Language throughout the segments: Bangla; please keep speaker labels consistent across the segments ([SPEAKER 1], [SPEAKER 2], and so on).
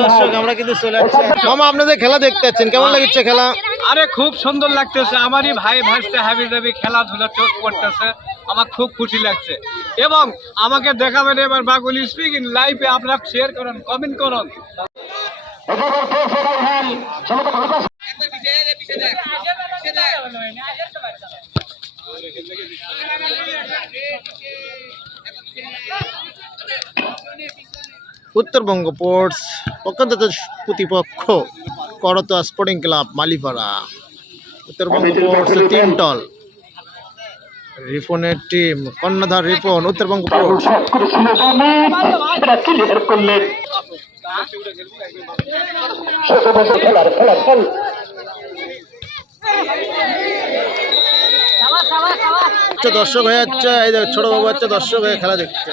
[SPEAKER 1] দর্শক আমরা কিন্তু চলে আসছি। মামা আপনাদের খেলা দেখতে পাচ্ছেন কেমন লাগছে খেলা?
[SPEAKER 2] আরে খুব সুন্দর লাগতেছে। আমারই ভাই ভাসতে হাবি যাবি খেলাধুলা চোখ করতেছে। আমার খুব খুশি লাগছে। এবং আমাকে দেখাবেন এবার বাগুলি স্পিকিং লাইভে। আপনারা শেয়ার করুন কমেন্ট করুন।
[SPEAKER 1] উত্তরবঙ্গ পোর্টস প্রকান্ত প্রতিপক্ষ Karatoya sporting club Malipara. Uttarbanga sports তিন টল রিফনের টিম কর্ণধার রিফন উত্তরবঙ্গ পোর্টস। আচ্ছা দর্শক হয়ে যাচ্ছে এই ছোট বাবু হচ্ছে দর্শক হয়ে খেলা দেখছে।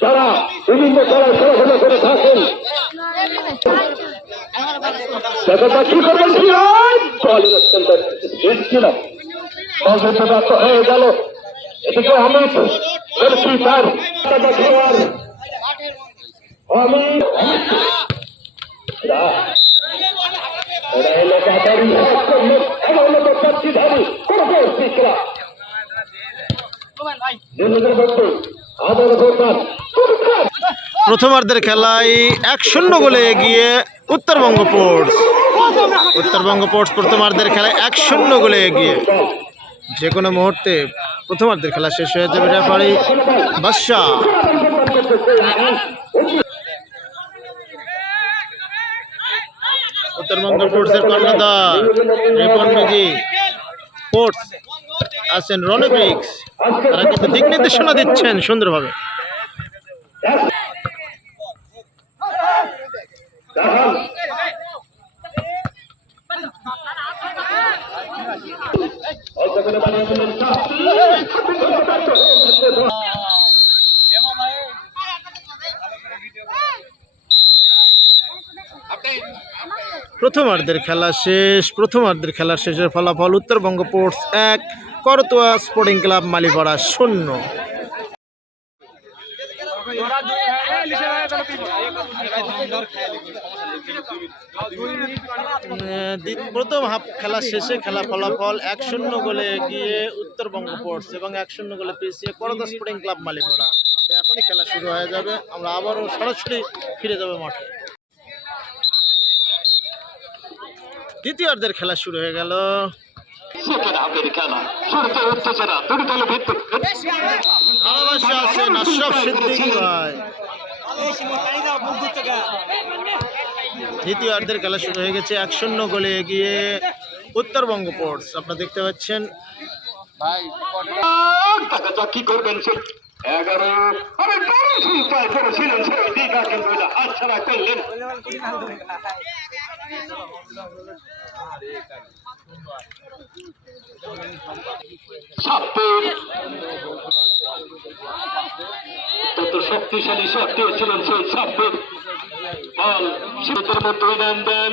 [SPEAKER 3] যারা বিভিন্ন তারা খেলাধুলা করে থাকেন। ব্যাপারটা কি করবেন বলের অত্যন্ত ছিল। বলতে হয়ে গেল। এদিকে আমি বলছি তার আদর
[SPEAKER 1] প্রথমার্ধের খেলায় এক শূন্য গোলে এগিয়ে উত্তরবঙ্গ পোর্টস। উত্তরবঙ্গ পোর্টস প্রথমার্ধের খেলায় এক শূন্য গোলে এগিয়ে যে কোনো মুহূর্তে প্রথমার্ধের খেলা শেষ হয়ে যাবে রেফারি বাদশাহ। উত্তরবঙ্গ পোর্টসের কর্ণধার রিপন পোর্টস আছেন রনিপিক্স তারা কিন্তু দিক নির্দেশনা দিচ্ছেন সুন্দরভাবে। প্রথমার্ধের খেলা শেষ, প্রথমার্ধের খেলা শেষের ফলাফল উত্তরবঙ্গ পোর্টস এক, করতোয়া স্পোর্টিং ক্লাব মালিপাড়া শূন্য। প্রথম হাফ খেলা শেষে খেলা ফলাফল এক শূন্য গোলে গিয়ে উত্তরবঙ্গ পোর্টস এবং এক শূন্য গোলে পিছিয়ে করতোয়া স্পোর্টিং ক্লাব মালিপাড়া। এখনই খেলা শুরু হয়ে যাবে, আমরা আবারও সরাসরি ফিরে যাব মাঠে। দ্বিতীয়ার্ধের খেলা শুরু হয়ে গেল। ভালোবাসা আছেন আশরাফ সিদ্দিকী ভাই। দ্বিতীয় অর্ধের খেলা শুরু হয়ে গেছে, এক শূন্য গোলে এগিয়ে উত্তরবঙ্গ পোর্টস আপনারা দেখতে পাচ্ছেন।
[SPEAKER 3] কি করবেন এগারো। আরে বড় চিন্তা করেছিলেন সেই দিঘা করলেন। তত শক্তিশালী শট দিয়েছিলেন সেই সাপের বল, শীতের মধ্যে নেন দেন।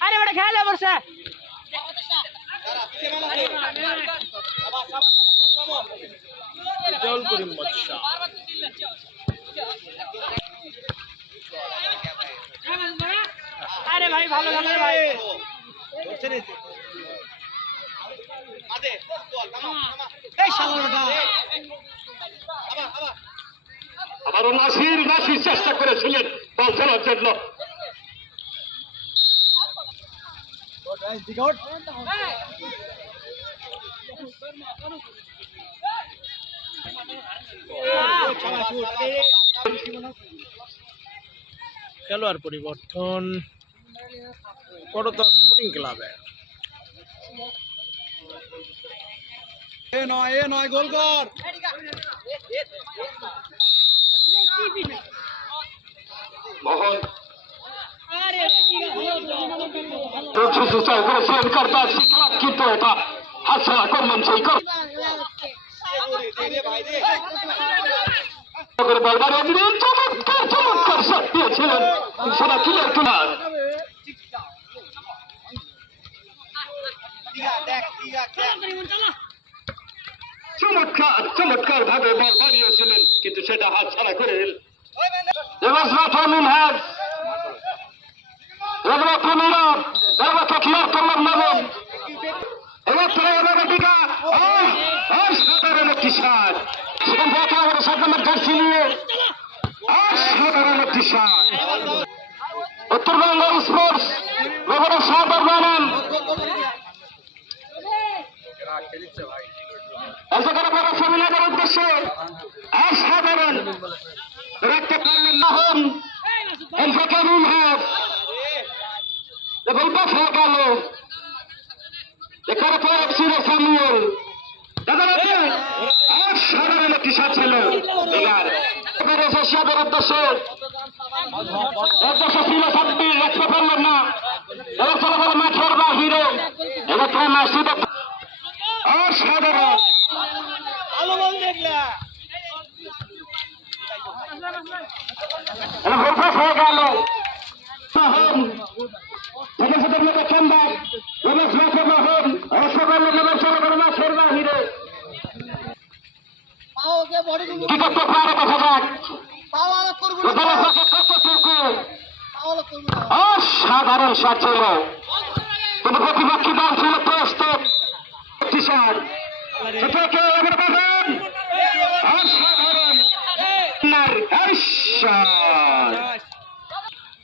[SPEAKER 4] আরে বড়
[SPEAKER 1] খেয়াল আবার স্যার
[SPEAKER 4] আরে ভাই ভালো ভালো ভাই। আবার
[SPEAKER 3] ও নাসির নাসির চেষ্টা করেছিলেন পৌঁছানোর জন্য
[SPEAKER 1] খেলোয়াড় পরিবর্তন। করতো স্পোর্টিং ক্লাবে
[SPEAKER 3] মোহন রক্ষী চেষ্টা করেছিলেন বলবার একদিন চমৎকার চমৎকার ভাবে বল বানিয়েছিলেন কিন্তু সেটা হাত ছাড়া করে এবার মাথামিন হাত এবার প্রমিরব এবার ক্লিয়ার করলাম নবম এবার তোরা এবার টিকা অসাধারণ একটি সাত সেখান থেকে আমরা সাধারণ জার্সি নিয়ে অসাধারণ একটি সাত উত্তরবঙ্গ স্পোর্টস এবারে সাদর বানান এসে বড় সেমিনারের উদ্দেশ্যে অসাধারণ রাখতে পারলেন না হন এলফাকানুল হক এবং দফা গেল। এখানে প্রয়োগ ছিল সামিউল অসাধারণ একটি সাত ছিল। এবার এশিয়াদের উদ্দেশ্যে উদ্দেশ্য ছিল সাব্বির রাখতে পারলেন না। এবার চলে গেল মাঠের বাহিরে। এবার প্রায় মাসিদে অসাধারণ এটা হয়ে গেল মোহন ছোট লোকের চেম্বার রমেশ মোহন অসকাল লোকের মাঠের বাহিরে পারে দেখা যাক অসাধারণ শট ছিল কিন্তু প্রতিপক্ষী দল ছিল প্রস্তুত একটি শট সেটাকে এবার বাঁধেন অসাধারণ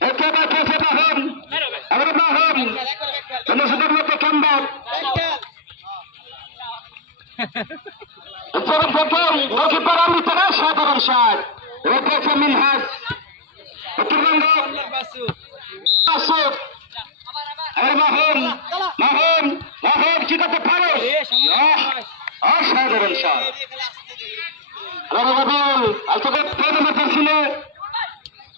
[SPEAKER 3] একেবারে কেসে বাহন এবার বাহন জনসাধারণ মতো কান্দার যেমন দেখেন গোলকিপার অমৃতের সাধারণ শট রেখেছে মিনহাজ উত্তরবঙ্গ আসুক এবার মাহন মাহন মাহন কি করতে পারে আহ, অসাধারণ শট এবার রবিউল আলতকে প্রথমে ছিল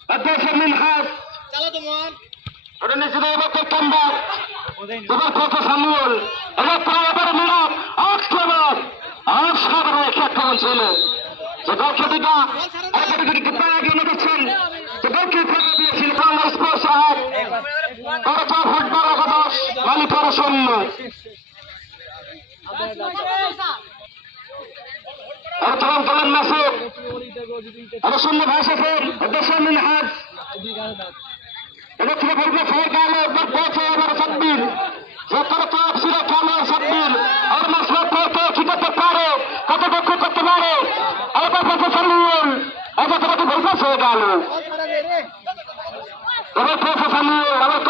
[SPEAKER 3] অধ্যক্ষ মিনহাজ ওটা নিচে এবার কান্দার এবার কত সামুল এবার প্রায় এবার মিরাব আক্রমণ অসাধারণ একটি আক্রমণ ছিল যে দর্শকরা একাডেমিকে প্রায় এগিয়ে নিয়ে যাচ্ছেন যে গোলকিপার দিয়েছিল বাংলা স্পোর্টস আহার করত ফুটবল একাদশ ভাষা অধ্যক্ষ মিনহাজ। এবার থেকে বলবে ফের গেল একবার পৌঁছে এবার সাব্বির। যতটা ক্লাব ছিল খেলো সাব্বির। আর মাসলা পৌঁছে কি করতে পারে। কত দক্ষ করতে পারে। এবার পৌঁছে সামিউল এবার তোমাকে বলবে হয়ে গেল এবার পৌঁছে সামিউল এবার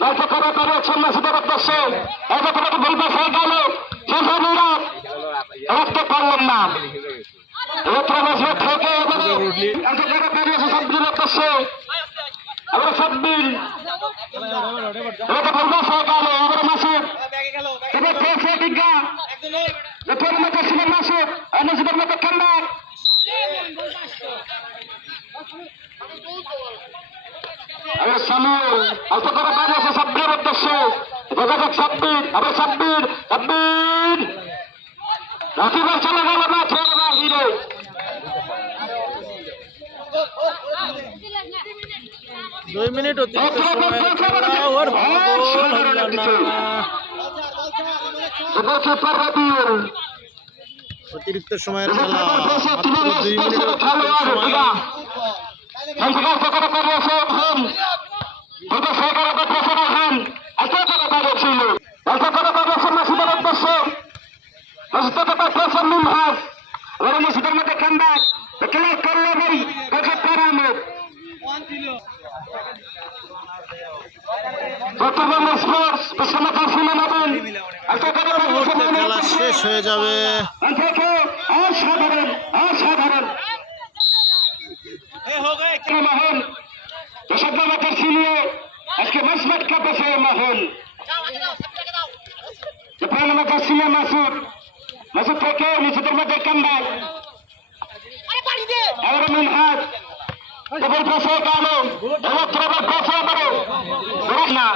[SPEAKER 3] তারা লক্ষ্য করে করে সন্ন্যাসীদের উদ্দেশ্যে এবার তোমাকে বলবে হয়ে গেল সেখানেরা রাখতে পারলেন না প্রবেশ থেকে উদ্দেশ্যে এবার সাব্বির এবার বলবে হয়ে গেল এবার মাসুদ এবার পেয়েছে বিজ্ঞা এরপর মতো ছিল মাসুদ অন্যদের মতো ঠান্ডা আরে সামিউল অল্প করে দেখা যাক সাব্বির আবার সাব্বির সাব্বির রাকিবার চলে গেল না ছেড়ে না হিরে
[SPEAKER 1] দুই মিনিট অতিরিক্ত সময়ের খেলা ওর অতিরিক্ত সময়ের খেলা দুই সময় মুহূর্তে খেলা শেষ হয়ে যাবে।
[SPEAKER 3] অসাধারণ অসাধারণ। মাহন চট্টগ্রামের সিনিয়ে আজকে মাসমাট কাপেছে মাহন চট্টগ্রামের সিনিয়ে মাসুদ মাসুদ থেকে নিজেদের মধ্যে কান্দায় এবার মিনহাজ এবার পাশে কালো। এবার পাশে আবারও না।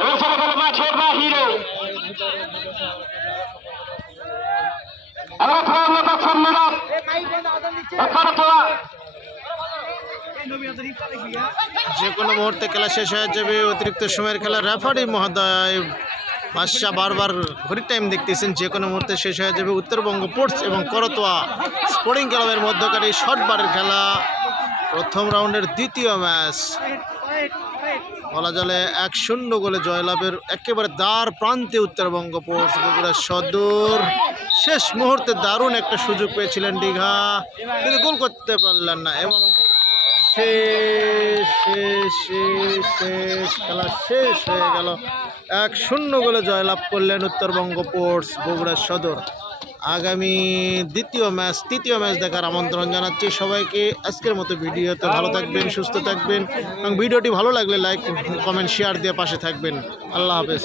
[SPEAKER 3] এবার মাছের বাহিরে
[SPEAKER 1] যে কোনো মুহূর্তে খেলা শেষ হয়ে যাবে। অতিরিক্ত সময়ের খেলা রেফারি মহোদয়। বাদশাহ বারবার ঘড়ির টাইম দেখতেছেন, যে কোনো মুহূর্তে শেষ হয়ে যাবে। উত্তরবঙ্গ পোর্টস এবং করতোয়া স্পোর্টিং ক্লাবের মধ্যকারী শর্টবারের খেলা। প্রথম রাউন্ডের দ্বিতীয় ম্যাচ বলা চলে এক শূন্য গোলে জয়লাভের একেবারে দ্বার প্রান্তে উত্তরবঙ্গ পোর্টস বগুড়া সদর। শেষ মুহূর্তে দারুণ একটা সুযোগ পেয়েছিলেন দীঘা। কিন্তু গোল করতে পারলেন না এবং শেষ শেষ শেষ শেষ খেলা শেষ হয়ে গেল। এক শূন্য গোলে জয়লাভ করলেন উত্তরবঙ্গ পোর্টস বগুড়া সদর। আগামী দ্বিতীয় ম্যাচ, তৃতীয় ম্যাচ দেখার আমন্ত্রণ জানাচ্ছি সবাইকে। আজকের মতো ভিডিওতে ভালো থাকবেন, সুস্থ থাকবেন এবং ভিডিওটি ভালো লাগলে লাইক, কমেন্ট শেয়ার দিয়ে পাশে থাকবেন। আল্লাহ হাফেজ।